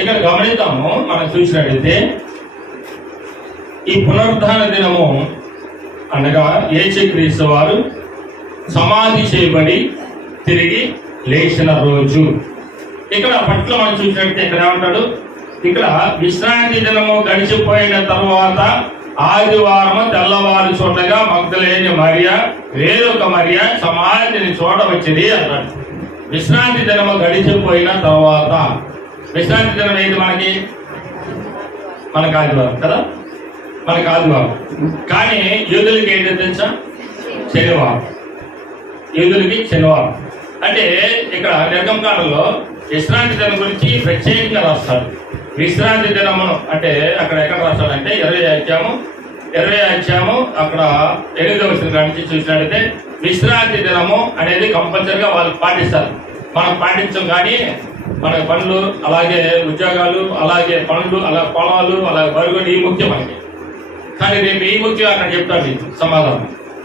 ఇక్కడ గమనిద్దాము. మనం చూసినట్లయితే ఈ పునరుద్ధాన దినము అనగా యేసుక్రీస్తు వారు సమాధి చేయబడి తిరిగి లేచిన రోజు. ఇక్కడ పట్ల మనం చూసినట్లయితే ఇక్కడ ఏమంటాడు, ఇక్కడ విశ్రాంతి దినము గడిచిపోయిన తర్వాత ఆదివారము తెల్లవారు చూడగా మగ్దలేని మరియ వేరొక మరియ సమాధిని చూడవచ్చింది అన్నాడు. విశ్రాంతి దినము గడిచిపోయిన తర్వాత, విశ్రాంతి దినం ఏంటి మనకి ఆదివారం కదా, మనకి ఆదివారం. కానీ యూదులకి ఏంటో తెలుసా, శనివారం. యూదులకి శనివారం. అంటే ఇక్కడ నిర్గమకాండంలో విశ్రాంతి దినం గురించి ప్రత్యేకంగా రాస్తాడు. విశ్రాంతి దినమును అంటే అక్కడ ఎక్కడ రాస్తాడంటే 20వ అధ్యాయము అక్కడ 8వ వచనం నుంచి చూసినట్టయితే విశ్రాంతి దినము అనేది కంపల్సరిగా వాళ్ళు పాటిస్తారు. మనం పాటించం, కానీ మన పనులు అలాగే ఉద్యోగాలు అలాగే పనులు అలా పొలాలు అలాగే బరుగుడు ఈ ముఖ్యం మనకి. కానీ రేపు ఈ ముఖ్యం అక్కడ చెప్తాడు సమాధానం.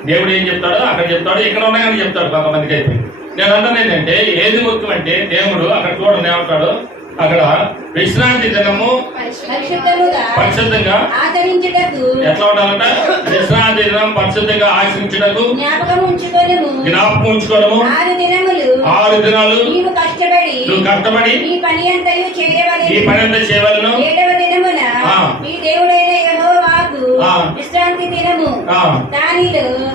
దేవుడు ఏం చెప్తాడో అక్కడ చెప్తాడు, ఇక్కడ ఉన్నాయని చెప్తాడు కొంతమందికి అయితే. నేను అంటాను ఏంటంటే ఏది ముఖ్యం అంటే దేవుడు అక్కడ చూడండి ఏమంటాడు, అక్కడ విశ్రాంతి దినము పరిశుద్ధంగా ఎట్లా ఉండాలంట, విశ్రాంతి దినం పరిశుద్ధంగా ఆచరించటకు జ్ఞాపకం ఉంచుకోవడము. 6 దినాలు నువ్వు కష్టపడి ఈ పని అంతా చేయవలను. విశ్రాంతి దినము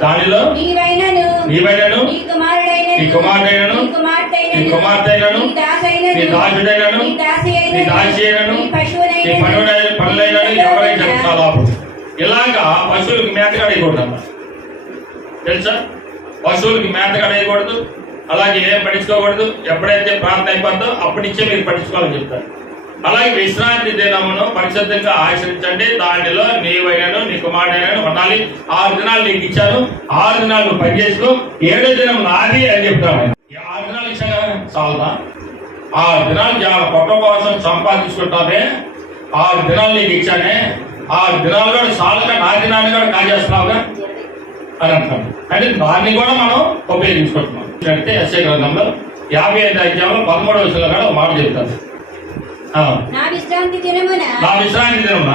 దానిలో నీవైనను నీ కుమారుడైనను నీ కుమార్తెను నీ దాసుడైనను నీ దాసి అయినను నీ పనులైనను ఎవరైనా చాలా. ఇలాగా పశువులకు మేత కడేయకూడదు అన్న తెలుసా, పశువులకి మేత కడేయకూడదు, అలాగే ఏం పట్టించుకోకూడదు. ఎప్పుడైతే ప్రార్థన అయిపోద్దో అప్పటిచ్చే మీరు పట్టించుకోవాలని చెప్తారు. అలాగే విశ్రాంతి దినమును పరిశుద్ధంగా ఆచరించండి, దానిలో నీవైనను నీ కుమారుడైనను ఉండాలి. 6 దినాలు నీకు ఇచ్చాను, 6 దినాలు నువ్వు పని చేసుకో, 7వ దినం నాది అని చెప్తాను. 6 దినాలు ఇచ్చాగా చాలదా? 6 దినాలు చాలా పొట్ట కోసం సంపాదించుకుంటానే, 6 దినాలు నీకు ఇచ్చానే, 6 దినాలు కూడా చాలక నా దినాన్ని కూడా కాజేస్తున్నావుగా అని అంటాను. అంటే దాన్ని కూడా మనం ఉపయోగించుకుంటున్నాం. అంటే ఎస్ఐ గ్రంథంలో 55వ అధ్యాయంలో 13వ వచనంలో కూడా మాట చెప్తాను. నా విశ్రాంతి దినమున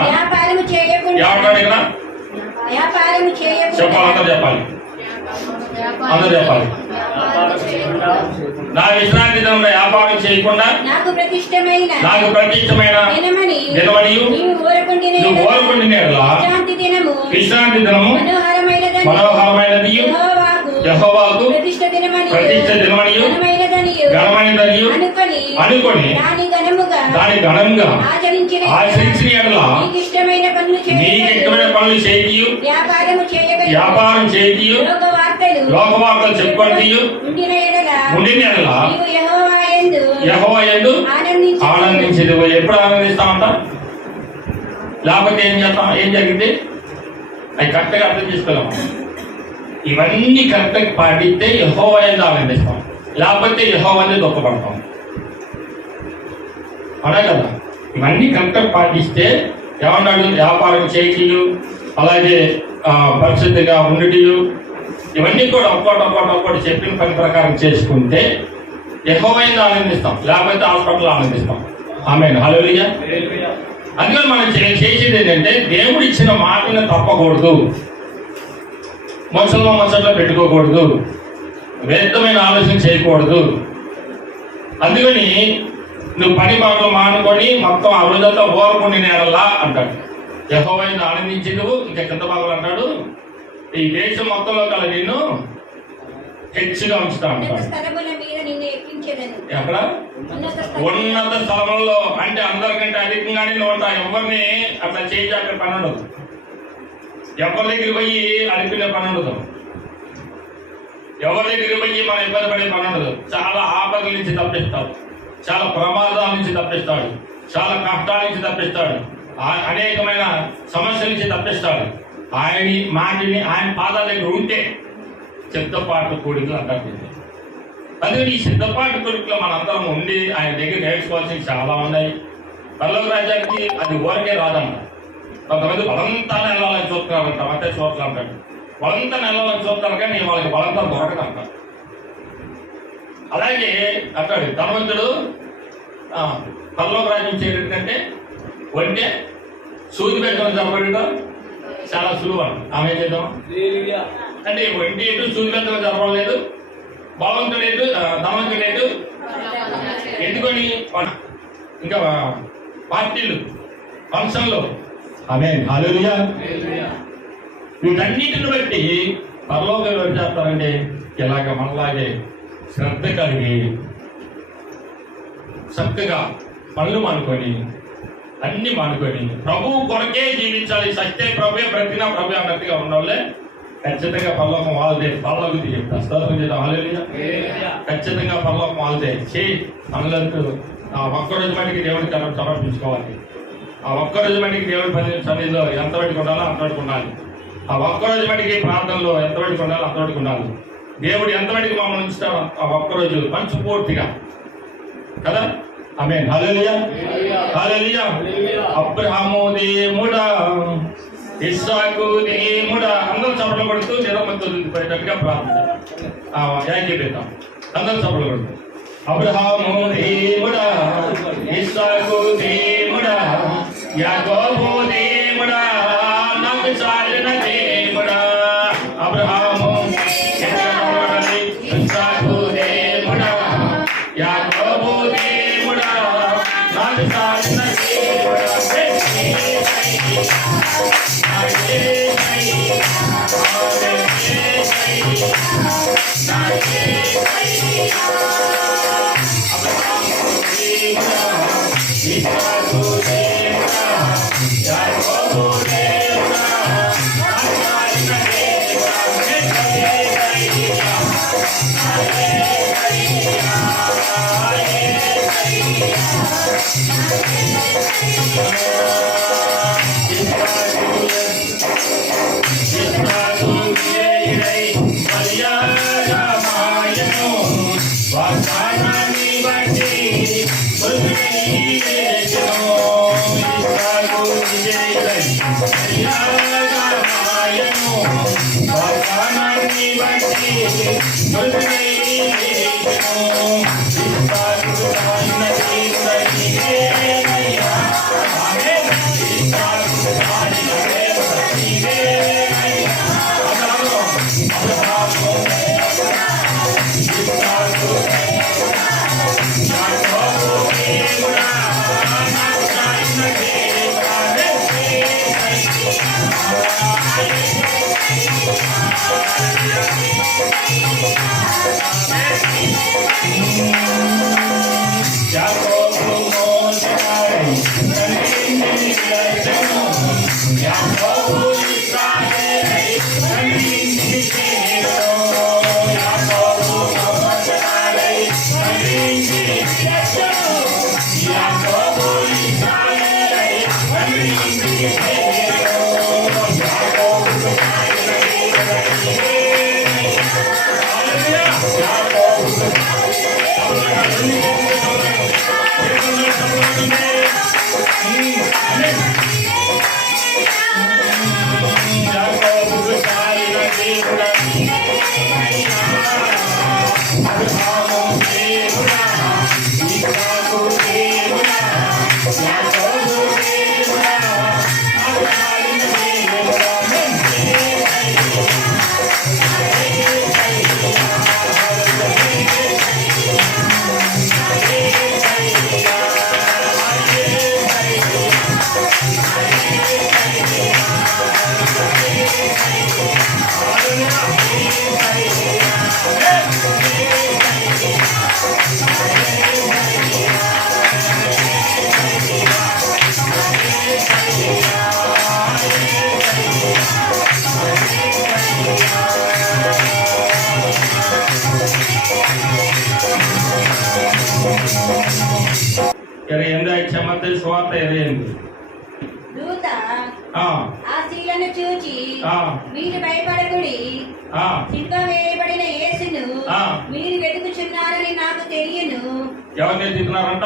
వ్యాపారము చేయకుండా చెప్పాలి. నా విశ్రాంతి దినమున వ్యాపారం చేయకుండా నాకు ప్రతిష్టమైన దినమని నువ్వు కోరుకుంటున్నా. విశ్రాంతి దినము మనోహరమైనది, యెహోవాకు ప్రతిష్ఠ దినమని ఘనమైనదనియు అనుకొని దాని ఘనంగా ఆచరించిన యెడల నీకు ఇష్టమైన పనులు చేయు, వ్యాపారం చేయు, లోకవార్తలు చెప్పుకొని ఉండిన యెడల యెహోవా యందు ఆనందించేది. ఎప్పుడు ఆనందిస్తామంట? లేకపోతే ఏం జరిగింది? అది కరెక్ట్గా అర్థం చేసుకోలేము. ఇవన్నీ కరెక్ట్గా పాటిస్తే యెహోవా యందు ఆనందిస్తాం, లేకపోతే యెహోవాని దుఃఖపడతాం. అలా కదా, ఇవన్నీ కరెక్ట్గా పాటిస్తే ఏమన్నాడు, వ్యాపారం చేయు, అలాగే పరిశుద్ధిగా ఉండటియు, ఇవన్నీ కూడా ఒక్కోటి చెప్పిన పని ప్రకారం చేసుకుంటే యెహోవాని ఆనందిస్తాం, లేకపోతే హాస్పిటల్ ఆనందిస్తాం. ఆమేన్, హల్లెలూయా. అందుకని మనం చేసేది ఏంటంటే దేవుడు ఇచ్చిన మాటను తప్పకూడదు, ముచ్చట్లో పెట్టుకోకూడదు, వ్యర్థమైన ఆలోచన చేయకూడదు. అందుకని నువ్వు పని మాటలు మానుకొని మొత్తం ఆ రోజంతా ఓరకుండి నేరల్లా అంటాడు. యెహోవాని ఆనందించేందుకు ఇంకా కింద భాగంలో అంటాడు, ఈ దేశం మొత్తంలో కల నిన్ను హెచ్చుగా ఉంచుతా అంటాడు. ఎక్కడ? ఉన్నత స్థలంలో, అంటే అందరికంటే అధికంగానే ఉంటా. ఎవరిని అట్లా చేసి అక్కడ పని ఉండదు, ఎవరి దగ్గరికి పోయి అడిపిన పని ఉండదు, ఎవరి దగ్గరికి పోయి మనం ఇబ్బంది పడే పని ఉండదు. చాలా ఆపదల నుంచి తప్పిస్తాడు, చాలా ప్రమాదాల నుంచి తప్పిస్తాడు, చాలా కష్టాల నుంచి తప్పిస్తాడు, అనేకమైన సమస్యల నుంచి తప్పిస్తాడు. ఆయన మాటిని ఆయన పాదాల దగ్గర ఉంటే సిద్ధపాటు కోరికలు అంటారు. అందుకని ఈ సిద్ధపాటు కోరికలో మనందరం ఉండి ఆయన దగ్గర నేర్చుకోవాల్సినవి చాలా ఉన్నాయి. పల్లవ రాజ్యానికి అది ఊరకే రాదంట. కొంతమంది బలంతా నెలవాలని చూస్తున్నారంట, అంటే చూస్తూ అంటాడు. బలంతా నెలవాలని చూస్తారు కానీ వాళ్ళకి బలంతా దొరకదంట. అలాగే అంటాడు ధనవంతుడు పరలోక రాజ్యం చేయడంటే వంటే సూది పెట్టడం జరపడం చాలా సులువు. ఆమె చేద్దాం అంటే వంటి ఎటు సూది పెట్టడం జరపడం లేదు, బలవంతుడు ఎటు ధనవంతుడు ఎటు. ఎందుకని ఇంకా పార్టీలు ఫంక్షన్లు ఆమె హల్లెలూయా. వీటన్నిటిని బట్టి పరలోకం ఎవరు చేస్తారంటే ఇలాగ మనలాగే శ్రద్ధ కలిగి చక్కగా పనులు మానుకొని అన్ని మానుకొని ప్రభువు కొరకే జీవించాలి. సత్య ప్రభువే బ్రతికినా ప్రభు అన్నట్టుగా ఉన్నోళ్ళే ఖచ్చితంగా పరలోకం వాళ్ళదే. పరలోకి చెప్తాను స్తోత్రం చేద్దాం హల్లెలూయా. ఖచ్చితంగా పరలోకం వాళ్ళదే. చేయి పనులంటూ ఆ ఒక్కరోజు మటుకి దేవుడికి సమర్పించుకోవాలి. ఆ ఒక్కరోజు మటుకి దేవుడి పని సన్నిధిలో ఎంతవరకు ఉండాలో అంతవరకు ఉండాలి. ఆ ఒక్కరోజు మటుకి ప్రార్థనలో ఎంతవరకు ఉండాలో అంతవరకు ఉండాలి. దేవుడు ఎంతవరకు మమ్మల్ని ఉంచుతారో ఆ ఒక్కరోజు మంచి పూర్తిగా కదా. ఆమేన్ హల్లెలూయా హల్లెలూయా. అబ్రహాము దేవుడా, ఇస్సాకు దేవుడా, అందరూ చప్పట్లు కొడుతూ నిరమతులుగా ప్రార్థన చేద్దాం. అందరూ చప్పట్లు కొడుతూ అబ్రహాము దేవుడా, ఇస్సాకు దేవుడా, యాకోబు దేవుడా, నాకు చాలిన దేవుడా. అబ్రహాము ఇస్సాకు దేవుడా, యాకోబు దేవుడా, నాకు చాలిన దేవుడా. సువార్త 28 దూత ఆ స్త్రీలను చూచి మీరు భయపడకుడి, సిలువ వేయబడిన యేసును మీరు వెతుకుచున్నారని నాకు తెలియను. ఎవరు వెతుకుతున్నారంట?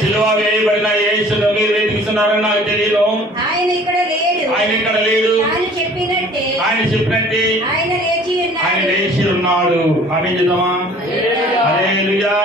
సిలువ వేయబడిన యేసును మీరు వెతుకుతున్నారని నాకు తెలియదు. ఆయన ఇక్కడ లేడు. ఆయన చెప్పినట్టే ఆయన లేచి ఉన్నాడు. ఆమేన్. హల్లెలూయా.